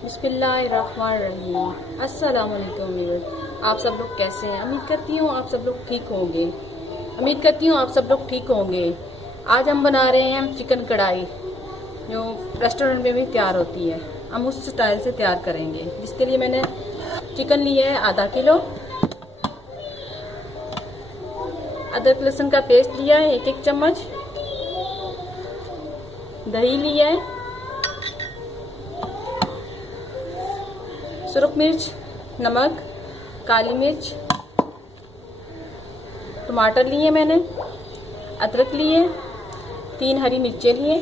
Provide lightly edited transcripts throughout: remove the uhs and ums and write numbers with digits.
बिस्मिल्लाहिर्रहमानिर्रहीम। अस्सलाम वालेकुम व्यूअर्स, आप सब लोग कैसे हैं? उम्मीद करती हूँ आप सब लोग ठीक होंगे। आज हम बना रहे हैं चिकन कढ़ाई, जो रेस्टोरेंट में भी तैयार होती है। हम उस स्टाइल से तैयार करेंगे, जिसके लिए मैंने चिकन लिया है आधा किलो, अदरक लहसुन का पेस्ट लिया है 1-1 चम्मच, दही लिया है, सुरख मिर्च, नमक, काली मिर्च, टमाटर लिए मैंने, अदरक लिए, 3 हरी मिर्चें लिए,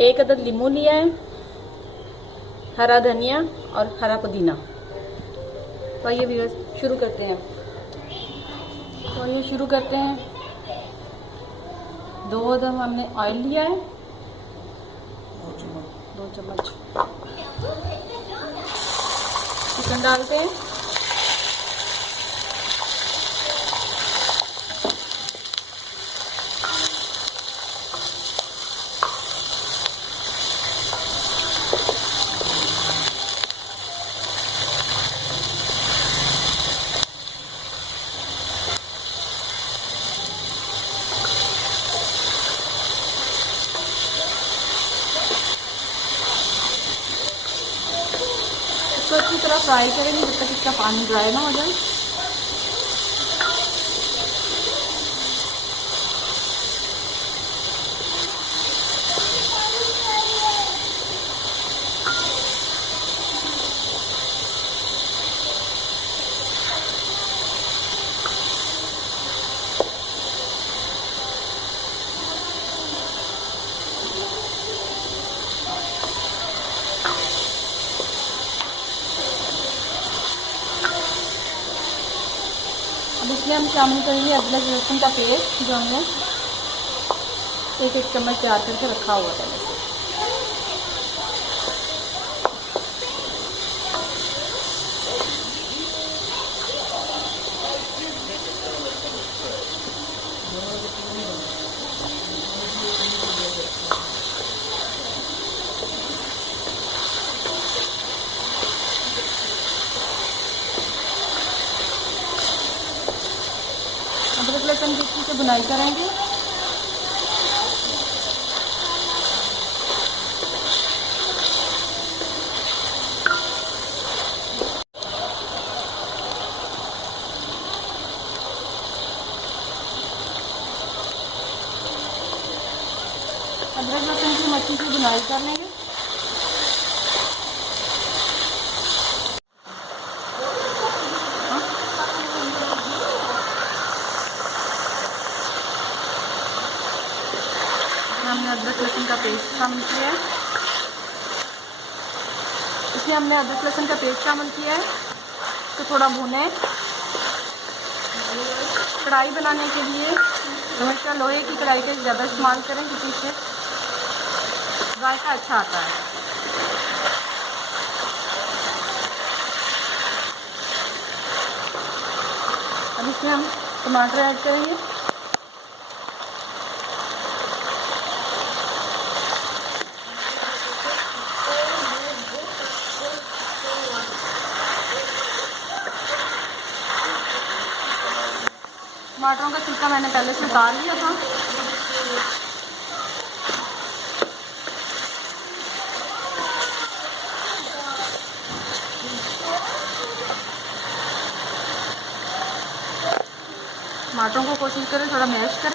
1 अदद नींबू लिया है, हरा धनिया और हरा पुदीना। तो ये भी शुरू करते हैं। 2 अदद हमने ऑयल लिया है, 2 चम्मच। चिकन डालते हैं, इसको अच्छी तरह फ्राई करेंगे जब तक इसका पानी ड्राई ना हो जाए। अब इसमें हम शामिल करेंगे अदरक लहसुन का पेस्ट, जो हमने 1-1 चम्मच तैयार करके रखा हुआ था। अदरक लहसुन की अच्छी से बुनाई करेंगे। अदरक लहसुन की अच्छी से बुनाई कर लेंगे। हमने अदरक लहसुन का पेस्ट शामिल किया है, इसमें हमने अदरक लहसुन का पेस्ट शामिल किया है। तो थोड़ा भुने। कढ़ाई बनाने के लिए हमेशा लोहे की कढ़ाई का ज़्यादा इस्तेमाल करें, क्योंकि इससे जायका अच्छा आता है। अब इसमें हम टमाटर ऐड करेंगे। टमाटरों का छिलका मैंने पहले से उतार लिया था। टमाटरों को कोशिश करें थोड़ा मैश करें।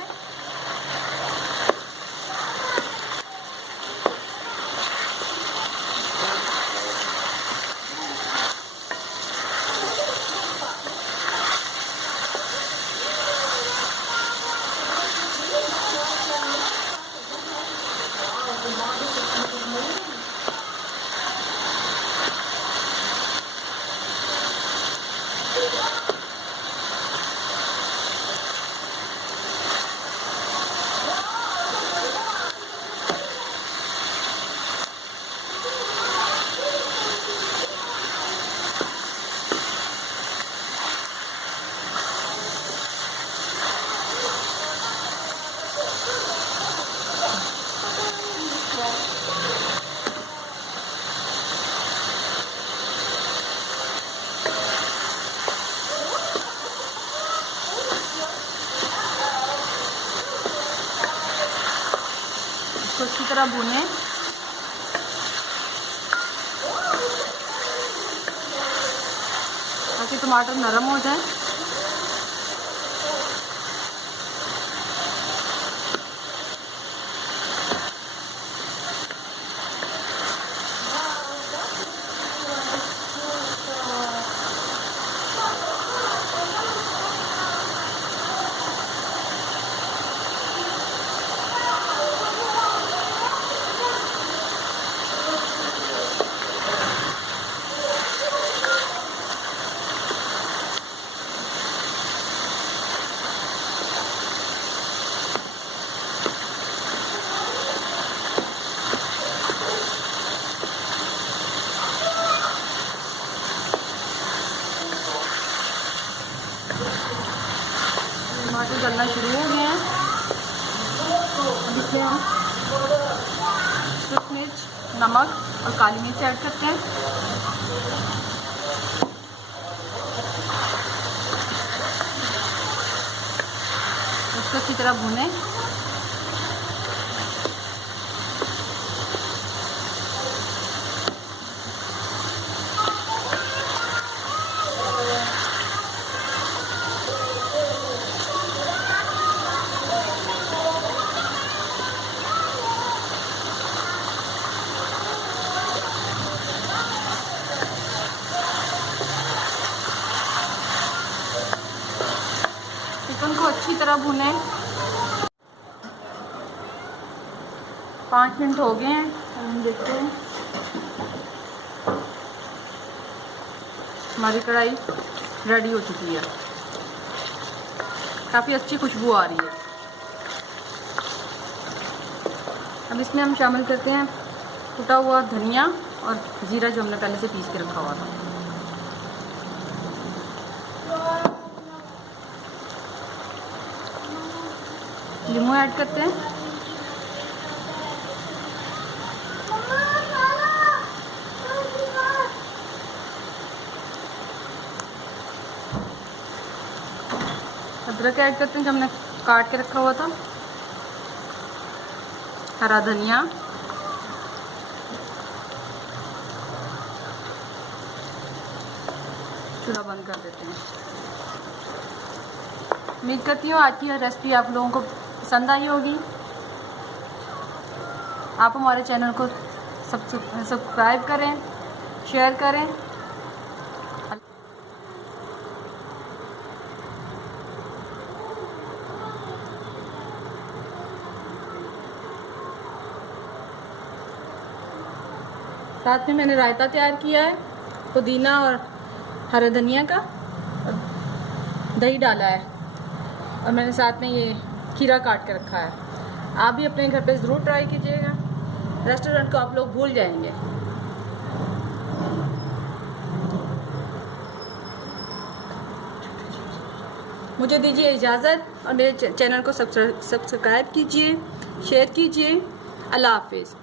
तरह भूनें। ताकि टमाटर नरम हो जाए। टमाटर गलना शुरू हो गए हैं। अब इसमें हम सूखी मिर्च, नमक और काली मिर्च ऐड करते हैं। इसको अच्छी तरह भूनें। चिकन को अच्छी तरह भुनें। 5 मिनट हो गए हैं। हम देखते हैं हमारी कढ़ाई रेडी हो चुकी है। काफ़ी अच्छी खुशबू आ रही है। अब इसमें हम शामिल करते हैं कुटा हुआ धनिया और जीरा जो हमने पहले से पीस के रखा हुआ था। नींबू ऐड करते हैं। अदरक ऐड करते हैं जो हमने काट के रखा हुआ था। हरा धनिया, चूल्हा बंद कर देते हैं। उम्मीद करती हूँ आज की यह रेसिपी आप लोगों को पसंद आई होगी। आप हमारे चैनल को सब्सक्राइब करें, शेयर करें। साथ में मैंने रायता तैयार किया है, पुदीना और हरा धनिया का, और दही डाला है, और मैंने साथ में ये खीरा काट के रखा है। आप भी अपने घर पे ज़रूर ट्राई कीजिएगा। रेस्टोरेंट को आप लोग भूल जाएंगे। मुझे दीजिए इजाज़त और मेरे चैनल को सब्सक्राइब कीजिए, शेयर कीजिए। अल्लाह हाफिज़।